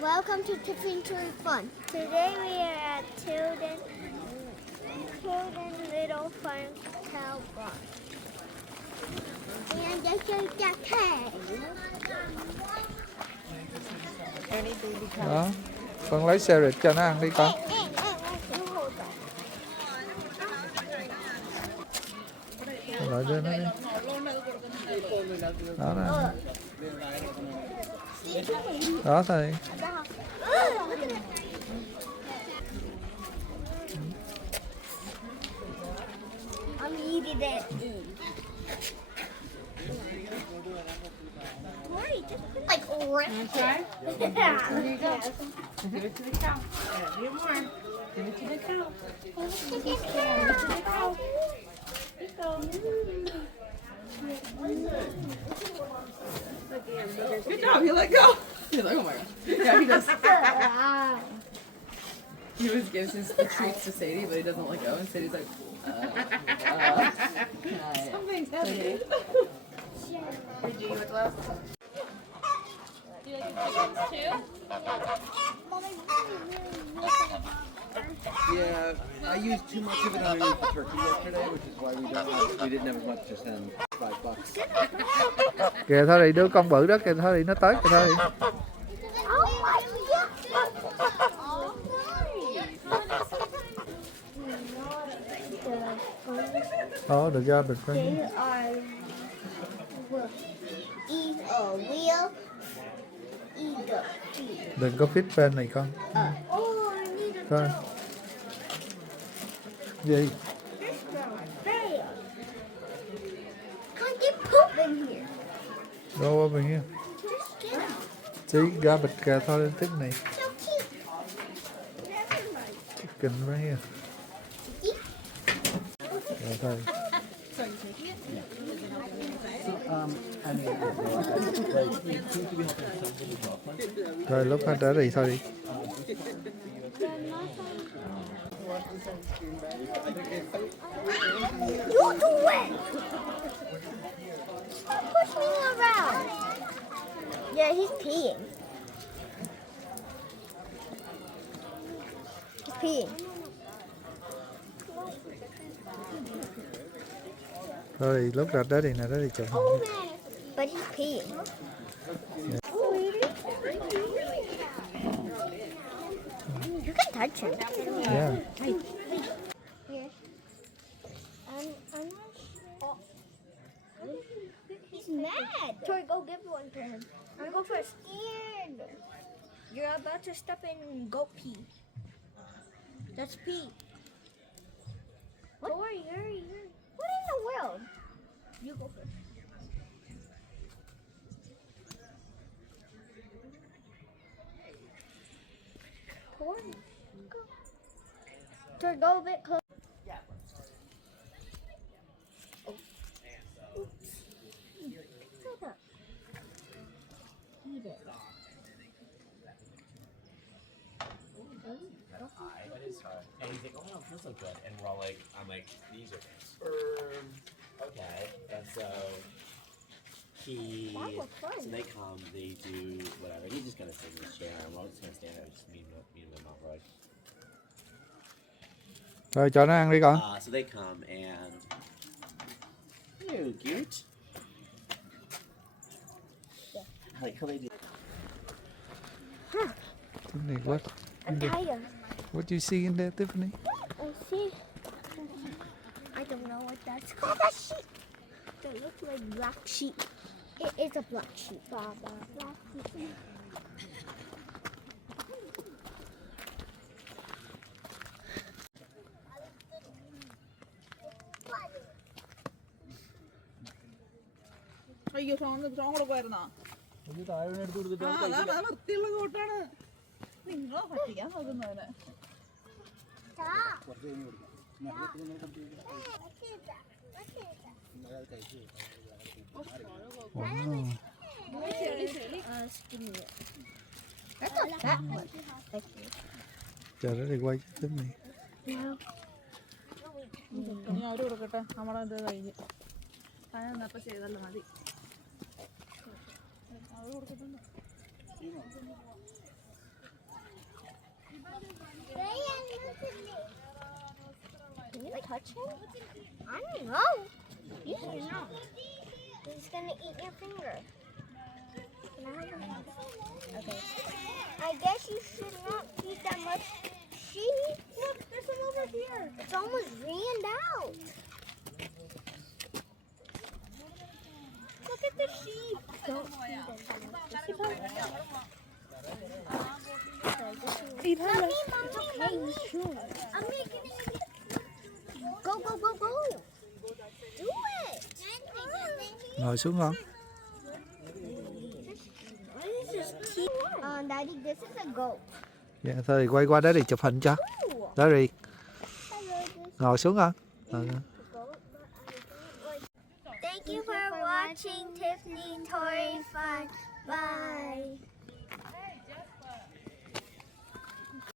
Welcome to Tiffin Tree Fun. Today we are at Tilden Little Fun Town Bar. And this is the cave. Đó, con lấy xe rịch cho nó ăn đi con. Rồi cho nó đi. Đó nè. Đó thôi. I'm eating it. Like orange. There you go. Give it to the cow. Yeah, give more. Give it to the cow. Give it to the cow. Good job. He let go. He's like, oh my gosh. Yeah, he does. He always gives the treats to Sadie, but he doesn't let go. And Sadie's like, something's happening. Did you get last? Do you like the chickens too? Yeah, I used too much of it underneath the turkey yesterday, which is why we didn't have as much to send $5. Kìa thôi đi, đứa con bự đó kìa, thôi đi, nó tới kìa thôi. Được ra được rồi. Đừng có fit bên này con. Con. Gì? Đâu bên kia. Chỉ ra bịch kìa thôi lên tiếp này. Chicken right here. Rồi thôi. Rồi lúc hết đã đi thôi đi. You do it! Stop pushing me around. Yeah, he's peeing. He's peeing. Thôi lúc ra đó đi nè, đó đi chồng. But he's peeing. Yeah. You can touch him. Yeah. Here. I'm not sure. He's mad. Tori, go give one to him. I'll go first. Scared. You're about to step in goat pee. That's pee. What? Tori, hurry. What in the world? You go first. Tori, go. Tori, go a bit closer. Eat it. But it's hard. And he's like, oh, no, it feels so good. And we're all like, I'm like, these are sperm. Okay. And so so they come, they do whatever. He's just going to sit in his chair. And we're all just going to stand there and just meet him in Mount Roy. Rồi cho nó ăn đi con. So they come and, ew, cute. Like how they do. Tiffany, what? I'm tired. What do you see in there, Tiffany? I see. I don't know what that's called. A sheep. They look like black sheep. It is a black sheep, Baba. Black sheep. അയ്യോ song കൊടുക്കുമായിരുന്നോ? അതാണ് വൃത്തിയുള്ള കോട്ടാണ്. നിങ്ങളോ പറ്റിക്കാൻ നോക്കുന്നവനെ. That's a fat one. Chờ nó đi quay Tiffany. ഇനി അവര് കൊടുക്കട്ടെ, നമ്മളത് കഴിഞ്ഞ് ഞാനപ്പോ ചെയ്തല്ലോ മതി. അവര് കൊടുത്തിട്ടുണ്ട്. touch him? I don't know. You should know. He's gonna eat your finger. Can I have a Okay. I guess you should not eat that much sheep. Look, there's some over here. It's almost ran out. Look at the sheep. Don't feed them. Eat her. Mommy, mommy. I'm making it. Go, go, go, go. Do it. Ngồi xuống con. Daddy, this is a goat. Dạ, thôi thì quay qua đó đi chụp hình cho. Đó đi. Ngồi xuống con. Thank you for watching Tiffany Tory Fun. Bye.